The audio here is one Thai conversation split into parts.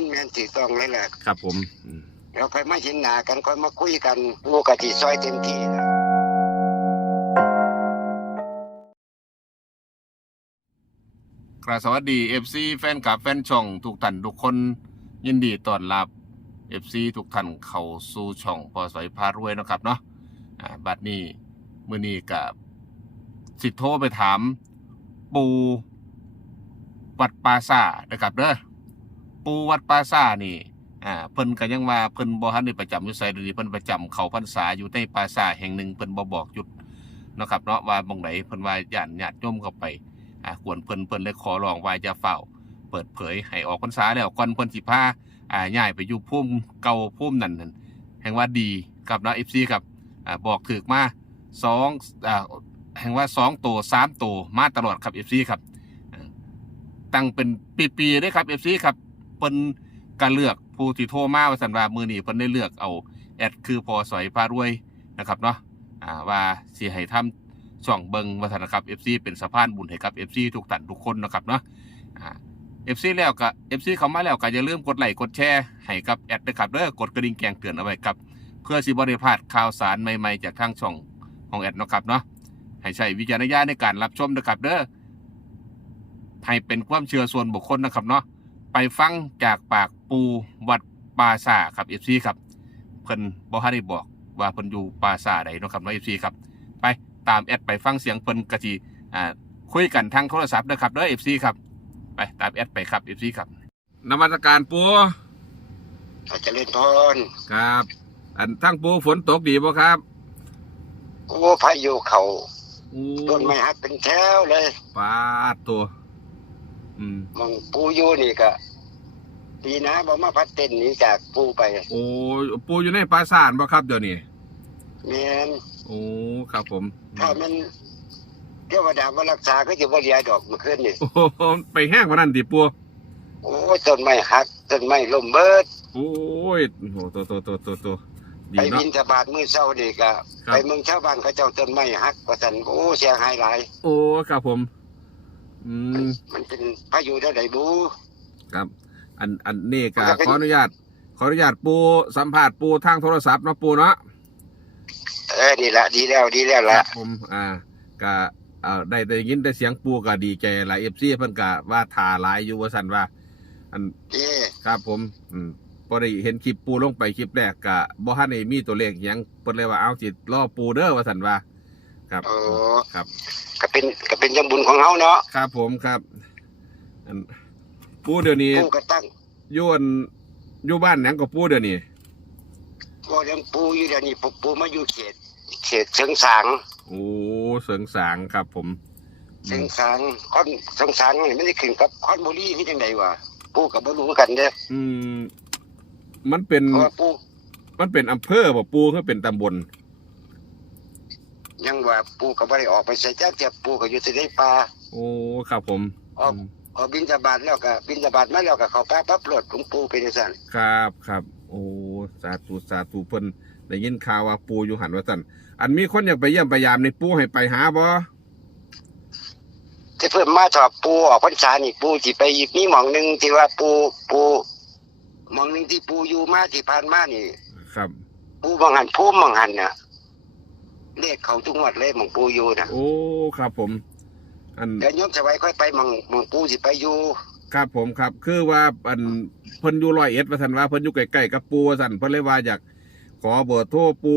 นแม่นถูกต้องเลยแหละครับผมอืมเราค่อยมาเห็นหน้ากันค่อยมาคุยกันปูกะทิซอยเต็มที่นะ กราบสวัสดี FC แฟนคลับแฟนช่องทุกท่านทุกคนยินดีต้อนรับ FC ทุกท่านเข้าสู่ช่องพอสวยพารวยเนาะครับเนาะอ่าบัดนี้มื้อนี้กับสิโทรไปถามปูวัดปาซ่านะครับเด้อ ปูวัดปาซ่านี่อ่าเพิ่นก็ยังว่าเพิ่นบ่ทันได้ประจำอยู่ไสดีเพิ่นประจำเขาพรรษาอยู่ในปาซ่าแห่งหนึ่งเพิ่นบ่บอกจุดนะครับเนาะว่าหม่งไหนเพิ่นว่าญาติญาติโยมเข้าไปอ่ากวนเพิ่นเพิ่นเลยขอร้องว่าอย่าเฝ้า เปิดเผยให้ออกพรรษาแล้วก่อนเพิ่นสิพาอ่าย้ายไปอยู่ภูมิเก่าภูมินั่นนั่นแห่งว่าดีครับเนาะ FC ครับอ่าบอกถึกมาสองอ่าแห่งว่าสองตัวสามตัวมาตลอดครับ FC ครับตั้งเป็นปีๆเด้ครับ FC ครับ เพิ่นก็เลือกผู้ที่โทรมาว่าซั่นว่ามื้อนีเพิ่นได้เลือกเอาแอดคือพอสอยพารวยนะครับเนาะอ่าว่าสิให้ทำช่องเบิงวัฒนครับ FC เป็นสะพานบุญให้กับ FC ทุกท่านทุกคนนะครับเนาะอ่า FC แล้วก็ FC เขามาแล้วก็อย่าลืมกดไลค์กดแชร์ให้กับแอดด้วยครับเด้อกดกระดิ่งแจ้งเตือนเอาไว้ครับ เพื่อสิบ่ได้พาดข่าวสารใหม่ๆ จากทางช่องของแอดนะครับเนาะให้ใช้วิจารณญาณในการรับชมนะครับเด้อให้เป็นความเชื่อส่วนบุคคลนะครับเนาะ ไปฟังจากปากปูวัดปาซาครับ FC ครับเพิ่นบ่ทันได้บอกว่าเพิ่นอยู่ปาซาใดเนาะครับเนาะ FC ครับไปตามแอดไปฟังเสียงเพิ่นกะจีอ่าคุยกันทางโทรศัพท์นะครับเด้อ FC ครับไปตามแอดไปครับ FC ครับนมัสการปูอาจจะเล่นพรครับ อันทั้งปูฝนตกดีบ่ครับโอ้พายุเขาโอ้ต้นไม้หักเป็นแถวเลยปาดตัว อืมมองปูอยู่นี่ก็ดีนะบอกมาพัดเต้นหนี้จากปูไปโอ้ปูอยู่ในปราสาทบ่ครับเดี๋ยวนี้แม่นโอ้ครับผมถ้ามันเทวดามารักษาก็จะบ่เหลียดอกเมื่อคืนนี่โอ้โหไปแห้งกว่านั้นดิปูโอ้ยต้นไม้หักต้นไม้ล้มเบิด โอ้ยโอ้โหตัวตัวตัวตัวตัวดีไปเนาะ บินทบาทมื้อเช้านี่ก็ครับ ไปเมืองชาวบ้านเขาเจ้าต้นไม้หักว่าซั่นโอ้เสียหายหลาย โอ้ครับผม อืมันมมันเป็นพายุได้ไดบูครับ อันอันนี้ก็มันก็เป็นขออนุญาต ขออนุญาตปูสัมภาษณ์ปูทางโทรศัพท์เนาะปูเนาะเออนี่ละดีแล้วดีแล้วคละรับผมอ่าก็เอ่อได้ได้ยินแต่เสียงปูก็ดีใจหลายเอฟซีเพิ่นก็ว่าถ่าหลายอยู่ว่าซั่นว่า อัน เอ้ครับผม อืมพอได้เห็นคลิปปูลงไปคลิปแรกก็บ่ทันได้มีตัวเลขหยังเพิ่นเลยว่าเอาสิรอปูเด้อว่าซั่นว่า ครับโอ้ครับก็เป็นก็เป็นจังบุญของเฮาเนาะครับผมครับอันปูเดี๋ยวนี้ปูก็ตั้งอยู่อันอยู่บ้านหยังก็ปูเดี๋ยวนี้บ่เลี้ยงปูอยู่เดี๋ยวนี้ปูปูมาอยู่เขตเขตเชิงสางโอ้เสริงสางครับ ผมเชิงสางคอนเชิงสางนี่มันได้ขึ้นกับคอนบุรีที่จังไดวะปูก็บ่รู้คือกันเด้ออืมมันเป็นเพราะว่าปูมันเป็นอำเภอบ่ปูคือเป็นตำบล ยังว่าปูก็บ่ได้ออกไปใส่จักเทียบปูก็อยู่ที่ในป่าโอ้ครับผมออกออกบินทบาทแล้วก็บินทบาทมาแล้วก็เข้าป่าปั๊บรถหลวงปู่เป็นจังซั่นครับครับโอ้สาธุสาธุเพิ่นได้ยินข่าวว่าปูอยู่หันว่าสั่นอันมีคนอยากไปเยี่ยมไปยามในปูให้ไปหาบ่ที่เพิ่นมาสอบปูออกพรรษานี่ปูสิไปอีกมีหม่องหนึงที่ว่าปูปูหม่องหนึงที่ปูอยู่มาที่ผ่านมานี่ ครับปูบางหันภูมิบางหันน่ะ เลขเขาทุกงวดเลยหมองปูอยู่น่ะโอ้ครับผม อันเดี๋ยวโยมสบายค่อยไปหมองหมองปูสิไปอยู่ครับผมครับ คือว่าอันเพิ่นอยู่ร้อยเอ็ดว่าซั่นว่าเพิ่นอยู่ใกล้ๆกับปูว่าซั่นเพิ่นเลยว่าอยากขอเบอร์โทรปู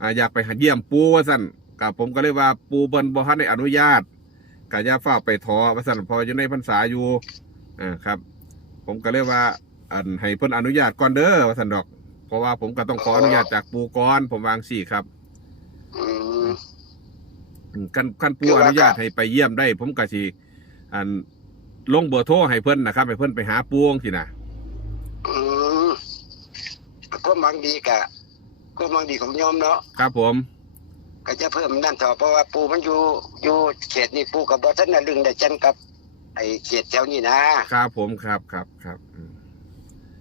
อ่าอยากไปหาเยี่ยมปูว่าซั่นกับผมก็เลยว่าปูเพิ่นบ่ทันได้อนุญาตก็อย่าฟ้าวไปทอว่าซั่นเพออยู่ในพรรษาอยู่อ่าครับ ผมก็เลยว่า อันให้เพิ่นอนุญาตก่อนเด้อว่าซั่นดอก เพราะว่าผมก็ต้องขออนุญาตจากปูก่อนผมวาจั่งสี่ครับอืมอืม กันกันปูคืออว่านุญาตให้ไปเยี่ยมได้ ผมก็สิอันลงเบอร์โทรให้เพิ่นนะครับให้เพิ่นไปหาปูจังซี่นะอืมก็มังดีกะ ก็มังดีของโยมเนาะครับผมก็จะเพิ่มนั่นต่อเพราะว่าปูมันอยู่อยู่เขตนี่ปูกับบ่ทันน่ะลึงได้จันกับ ไอ้เขตแถวนี้นะครับผมครับครับครับอืม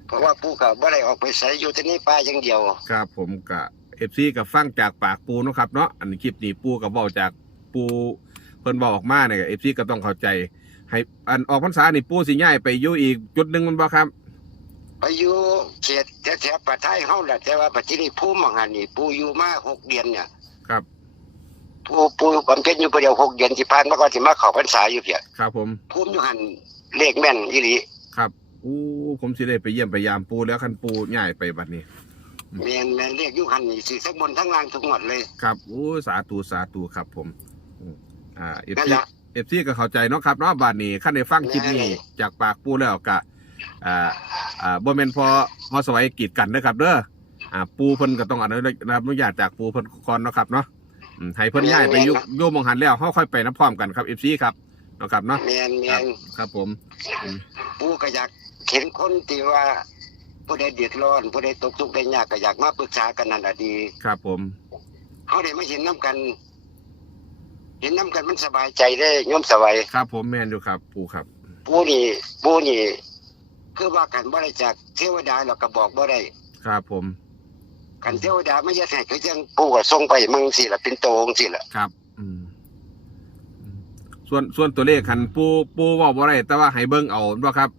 เพราะว่าปูก็บ่ได้ออกไปไสอยู่ที่นี่ป่าอย่างเดียว ครับผมกับเอฟซีกับฟังจากปากปูเนาะครับเนาะอันนี้คลิปนี้ปูกับบอกจาก ปูเพิ่นบอกออกมาเนี่ยเอฟซีก็ต้องเข้าใจ ให้อันออกพรรษานี่ปูสิย้ายไปอยู่อีกจุดหนึ่งมันบ่ครับ ไปอยู่เขตแถวๆประเทศเฮาแหละแต่ว่าปัจจุบันผู้มองหันนี่ปูอยู่มาหกเดือนเนี่ยครับ ผู้ผู้บำเพ็ญอยู่ประเดียวหกเดือนที่ผ่านมาก่อนสิมาเข้าพรรษาอยู่เพียครับผม ภูมิอยู่หันเลขแม่นอีหลีครับอู้ผมสิได้ไปเยี่ยมไปยามปูแล้วคันปูย้ายไปบัดนี้ แม่นแม่นเลขอยู่หันนี่สิทั้งบนทั้งล่างทุกหมดเลย ครับอู้สาธุสาธุครับผม อืมอ่าเอฟนั่นซีล่ะเอฟซีก็เข้าใจเนาะครับเนาะบัดนี้ขั้นได้ฟังคลิปนี้แน่จากปากปูแล้วก็อ่าอ่าบ่แม่นพอพอสวัยกีดกันเด้อครับเด้ออ่าปูเพิ่นก็ต้องอนุอนุญาตจากปูเพิ่นก่อนเนาะครับเนาะอืมให้เพิ่นย้ายไปอยู่อยู่หมองหันแล้วเฮาค่อยไปนํพร้อมกันครับ FC ครับเนาะครับเนาะแม่นครัแม่บนครับผมอืมผู้ก็อยากเห็นคนที่ว่าผู้ใดเดือดร้อนผู้ใดตกทุกข์ได้ยากก็อยากมาปรึกษากันนั่นแหละดีครับผมเขาได้มาเห็นน้ำกัน เห็นน้ำกันมันสบายใจได้โยมสบายครับ ผมแม่นอยู่ครับ ปูครับผู้นี่ผู้นี่ คือว่ากันบ่ได้จากเทวดาเราก็บอกบ่ได้ครับผมกันเทวดาไม่ใช่ให้คือจังปู่ก็ส่งไปมึงสิล่ะเป็นโตงสิล่ะครับ อืมอืมส่วนส่วนตัวเลขคันปูปูเว้าบ่ได้แต่ว่าให้เบิ่งเอาบ่ครับ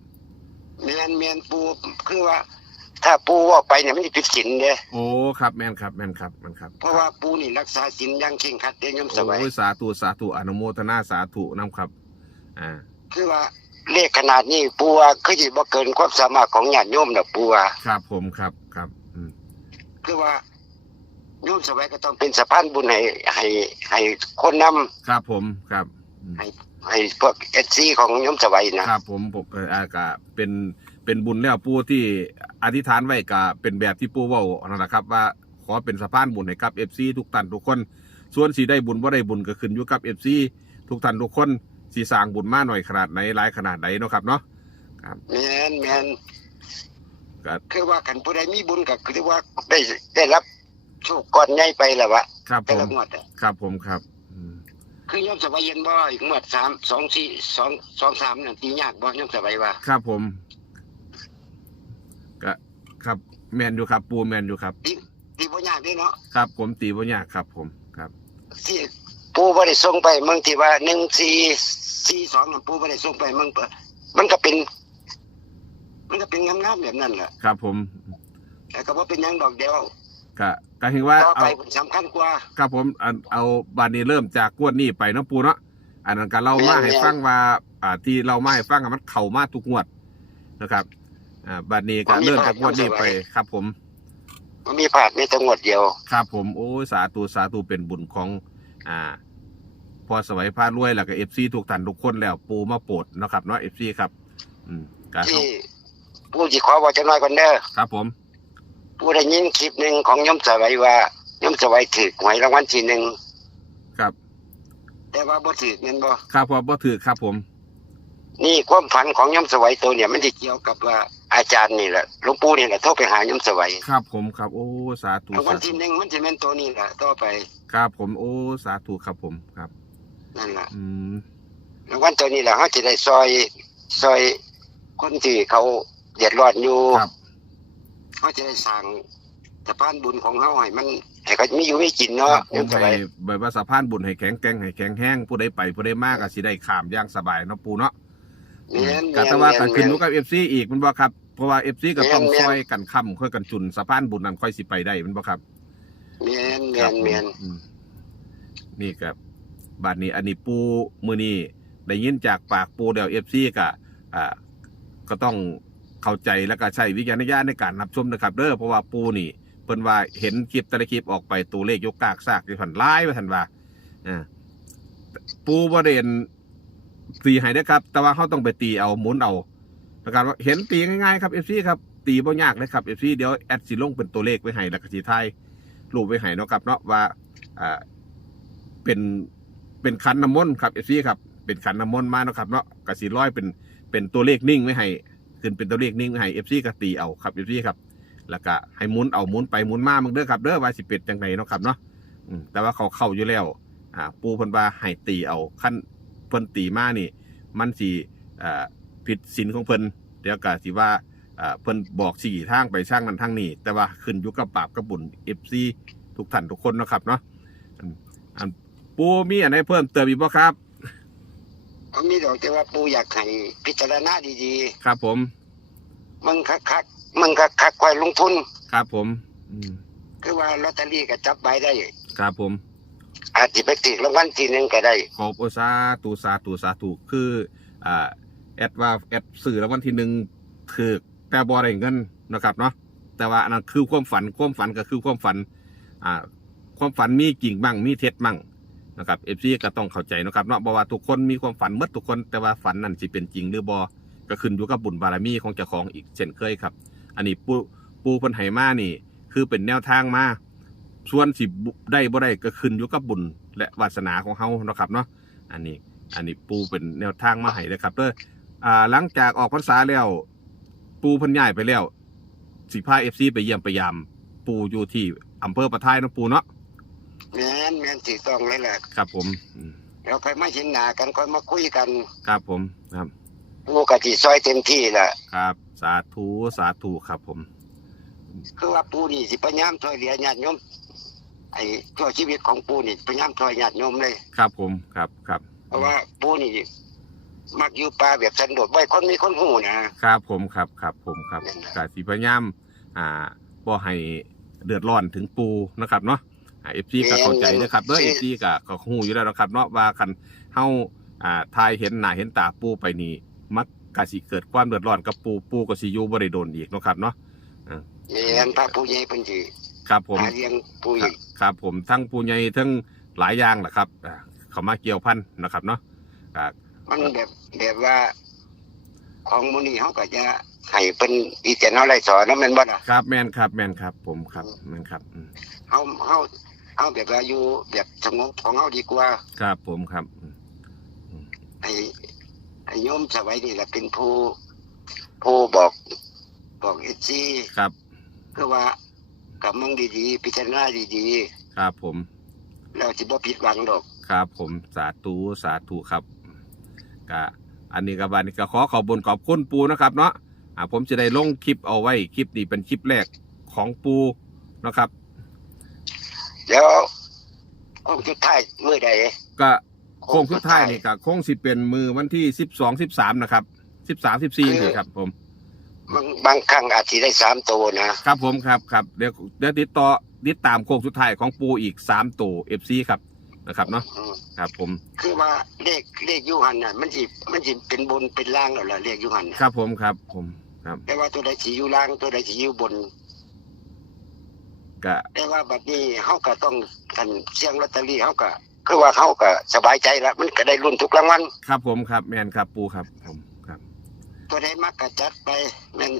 แม่นแม่นปู่คือว่า ถ้าปู่ว่าไปเนี่ยมันสิผิดศีลเด้โอ้ครับแม่นครับแม่นครับแม่นครับเพราะว่าปู่นี่รักษาศีลอย่างเคร่งครัดเด้โยมสบายโอ้ยสาธุสาธุอนุโมทนาสาธุนํครับ อ่า คือว่าเลขขนาดนี้ปู่ว่าคือสิบ่เกินความสามารถของญาติโยมดอกปู่ว่าครับผมครับครับ อืมคือว่าโยมสบายก็ต้องเป็นสะพานบุญให้ให้ให้คนนำครับผมครับอืมให้พวก SC ของโยมสบายนะครับผมผมเอ่ออ่าก็เป็น เป็นบุญแล้วปู่ที่อธิษฐานไว้ก็เป็นแบบที่ปู่เว้านั่นแหละครับ ว่าขอเป็นสะพานบุญให้กับ FC ทุกท่านทุกคน ส่วนสิได้บุญบ่ได้บุญก็ขึ้นอยู่กับ FC ทุกท่านทุกคนสิสร้างบุญมาหน่อยขนาดไหนหลายขนาดไหนเนาะครับเนาะแม่นแม่นก็คือว่าคันผู้ใดมีบุญก็คือว่าได้ได้รับโชคก้อนใหญ่ไปแล้ววะครับผแต่มละงวดอะครับผมครับอืมคือโยมสบายเย็นบ่อีกงวด3 2 4 2 2 3นั่นตียากบ่โยมสบายว่า ครับผม ก็ครับแมนอยู่ครับ ปูแมนอยู่ครับตีบ่ยากเด้เนาะครับ ผมตีบ่ยากครับ ผมครับ ที่ปู่บ่ได้ส่งไปเมืองที่ว่า1 4 4 2นั่นปู่บ่ได้ส่งไปเมืองเปิดมันก็เป็น มันก็เป็นงามๆแบบนั้นแหละครับ ผมแต่ก็บ่เป็นหยังดอกเดียวก็ก็เห็นว่าต่อเอา ไปสำคัญกว่า ครับผมอันเอาบานนี้เริ่มจากกวดนี้ไปเนาะปูเนาะอันนั้นก็เรามาให้ฟังว่า อ่าที่เรามาให้ฟังอะมันเข้ามาทุกงวดนะครับ อ่าบานนี้ก็เริ่มจากงวดนี้ไปครับผม มันมีผาดมีแต่งวดเดียว ครับผมโอ้ยสาธุสาธุเป็นบุญของ อ่าพอสวัยพารวยแล้วก็เอฟซีทุกท่านทุกคนแล้วปูมาโปรดเนาะครับเนาะเอฟซีครับ อืมการที่ผู้ที่ขอบอกจะน้อยก่อนเด้อครับ ผม ผู้ได้ยินคลิปหนึ่งของยมสวัยว่าย่มสวัยถือหวยรางวัลที่หนึ่งครับ แต่ว่าบ่ถือเงินบ่ครับผมบ่ถือครับผม นี่ความฝันของยมสวัยตัวเนี่ยมันจะเกี่ยวกับว่า อาจารย์นี่แหละหลวงปู่นี่แหละโทรไปหายมสวัยครับผมครับโอ้สาธุรางวัสาลธุที่หนึ่งมันจะเป็นตัวนี้แหละต่อไปครับผมโอ้สาธุครับผมครับนั่นแหละอืมรางวัลตัวนี้แหละเขาจะได้ซอยซอยคนที่เขาเดือดร้อนอยู่ครับเขาจะได้สร้างสะพานบุญของเขาให้มันให้เขามีอยู่มีกินคเนาะรับผยมมสให้วัยแบบว่าสะพานบุญให้แข็งแกร่งให้แข็งแห้งผู้ใดไปผู้ใดมากก็สิได้ข้ามอย่างสบายเนาะปูเนาะแม่นก็แม่นแต่ว่าก็แม่นขึ้นอยู่กับ FC อีกมันบ่ครับ เพราะว่า FC ก็ต้องแม่นซอยกันค้ำค่อยกันจุนสะพานบุญนั้นค่อยสิไปได้มันบ่ครับแม่นคแม่รับนผมแม่นอืมนี่ครับบาดนี้อันนี้ปูมือนี้ได้ยินจากปากปูเดียวเอฟซีก็อ่าก็ต้องเข้าใจแล้วก็ใช้วิจารณญาณในการรับชมนะครับเด้อเพราะว่าปูนี่เพิ่นว่าเห็นคลิปแต่ละคลิปออกไปตัวเลขยกกากซากที่ผ่านไล่ไปทันว่าอ่าปูบ่เด่นตีให้ได้อครับ แต่ว่าเขาต้องไปตีเอาหมุนเอา นะครับว่าเห็นตีง่ายๆครับเอฟซีครับตีบ่ยากเลยครับเอฟซีเดี๋ยวแอดสิลงเป็นตัวเลขไว้ให้แล้วก็สิทยรูปไว้ให้เนาะครับเนาะว่าอ่าเป็นเป็นขันน้ำมนต์ครับเอฟซีครับเป็นขันน้ำมนต์มาเนาะครับเนาะกสีร้อยเป็นเป็นตัวเลขนิ่งไว้ให้ขึ้นเป็นตัวเลขนิ่งไว้ให้เอฟซีก็ตีเอาครับเอฟซีครับแล้วก็ให้มุนเอาหมุนไปหมุนมามึงเด้อครับเด้อว่าสิเป็ดจังไดเนาะครับเนาะอืมแต่ว่าเขาเข้าอยู่แล้วอ่าปูพิ่นวาให้ตีเอาขั้นเพิ่นตีมานี่ มันสิอ่า ผิดศีลของเพิ่นเดี๋ยวก็สิว่าอ่าเพิ่นบอกสี่ทางไปช่างนั้นทางนี้ แต่ว่าขึ้นอยู่กับปราบกับบุญเอฟซีทุกท่านทุกคนเนาะครับเนาะอันอันปูมีอันไหนเพิ่มเติมอีกบ่ครับเขามีดอกแต่ว่าปูอยากให้พิจารณาดีครับผมๆมึงคักคักๆมึงคักคักๆค่อยลงทุน ครับผมอืมคือว่าลอตเตอรี่ก็จับใบได้ ครับผม อาจจะไปติดรางวัลที่หนึ่งก็ได้ขอบอุสาตูสาตูสาธุคือ อ่า แอดว่าแอดสื่อแล้ววันที่หนึ่งถือแต่บอได้เงินนะครับเนาะแต่ว่าอันนั้นคือความฝันความฝันก็คือความฝันอ่าความฝันมีจริงบ้างมีเท็จบ้างนะครับเอฟซีก็ต้องเข้าใจนะครับเนาะบอกว่าทุกคนมีความฝันหมดทุกคนแต่ว่าฝันนั้นสิเป็นจริงหรือบอก็ขึ้นอยู่กับบุญบารมีของเจ้าของอีกเช่นเคยครับ อันนี้ปูปูเพันไหมานี่ คือเป็นแนวทางมาส่วนสิบได้บ่ได้ก็ขึ้นอยู่กับบุญและวาสนาของเฮานะครับเนาะอันนี้อันนี้ปูเป็นแนวทางมาให้เลยครับเด้อ อ่าหลังจากออกพรรษาแล้ว ปูเพันย้ายไปแล้ว สิพาเอฟซีไปเยี่ยมไปยาม ปูอยู่ที่อำเภอประทายเนาะปูเนาะแม่นแม่นถูกต้องเลยแหละครับผมอืมแล้วค่อยมาเห็นหน้ากันค่อยมาคุยกันครับผมครับผู้กะทิซอยเต็มที่แหละครับ สาธุสาธุครับผม คือว่าปูนี่สิพยายามช่วยเหลือญาติโยมไอ้ช่วยชีวิตของปูนี่พยายามช่วยญาติโยมเลย ครับผมครับครับเพราะว่าปูนี่ มักอยู่ป่าแบบสันโดษไว้คนมีคนหูนะครับผมครับครับผมครับนั่นน่ะกาสิพยายามอ่าบ่ให้เดือดร้อนถึงปูนะครับเนาะเอฟซีก็เข้าใจนะครับเด้อเอฟซีก็ก็ฮู้อยู่แล้วนะครับเนาะว่าคันเฮาอ่าทายเห็นหน้าเห็นตาปูไปนี่มักกสิเกิดความเดือดร้อนกับปูปูก็สิอยู่บ่ได้โดนอีกเนาะครับเนาะแม่นพระผู้ใหญ่เพิ่นสิครับผมหาเลี้ยงปูครัอีบกครับผมทั้งปูใหญ่ทั้งหลายอย่างแหละครับอ่าเขามาเกี่ยวพันนะครับเนาะอ่า มันแบบแบบว่า ของมูนี่เขาก็จะให้เป็นอีเจนเอาไรสอนนั่นแม่นบ่ล่ะครับแม่นครับแม่นครับ ผมครับแม่นครับอืมเฮาเฮาเฮาแบบว่าอยู่แบบสงบของเฮาดีกว่าครับผมครับอืมไอ้ไอ้โยมสวัยนี่แหละเป็นผู้ผู้บอกบอกเอซีครับคือว่ากับมึงดีๆ พิจารณาดีครับผมๆแล้วสิบ่ผิดหวังดอก ครับผมสาธุสาธุครับ ก็อันนี้กับบานนี้ก็ขอขอบุญขอบคุณปูนะครับเนาะอ่าผมจะได้ลงคลิปเอาไว้คลิปนี้เป็นคลิปแรกของปูนะครับแล้วคงจุดท้ายมื้อใดก็โค้งสุดท้ายนี่ก็โค้งสิเป็นมือวันที่สิบสองสิบสามนะครับสิบสามสิบสี่นี่ครับ ผมบางบางครั้งอาจสิได้สามตัวนะครับผมครับครับเดี๋ยวเดี๋ยวติดต่อติดตามโค้งสุดท้ายของปูอีกสามตัวเอฟซีครับ นะครับเนาะอืมครับผมคือว่าเลขเลขอยูหันน่ะมันสิมันสิเป็นบนเป็นล่างแล้วล่ะเลขอยูหันน่ะครับผมครับผมครับแต่ว่าตัวใดสิอยู่ล่างตัวใดสิอยู่บนก็แต่ว่าบัดนี้เฮาก็ต้องกันเสี่ยงลอตเตอรี่เฮาก็คือว่าเฮาก็สบายใจแล้วมันก็ได้ลุ้นทุกรางวัลครับผมครับแมนครับปูครับผมครับตัวใดมักก็จัดไปแม่น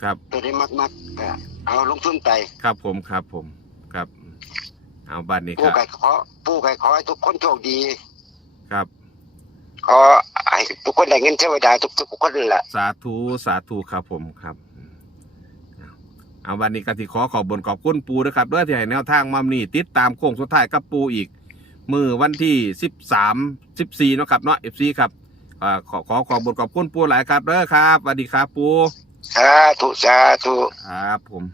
ครับตัวใดมักมักก็เอาลงทุนไป ครับผมครับผมครับ เอาบัตรนี้คผู้รับ ไก่ขอผู้ไก่ขอให้ทุกคนโชคดี ครับ ขอให้ทุกคนได้เงินเทวดาทุกทุกคนนั่นแหละสาธุสาธุครับผมครับเอาวันนี้ก็ที่ขอขอบบนขอบคุณปูนะครับด้วยที่ให้แนวทางมานี่ติดตามโค้งสุดท้ายกับปูอีก มือวันที่สิบสามสิบสี่นาะครับเนาะเอฟซีครับอ่าขอขอขอบบนขอบคุณปูหลายครับเด้อครับสวัสดีครับปูสาธุสาธุ ครับผม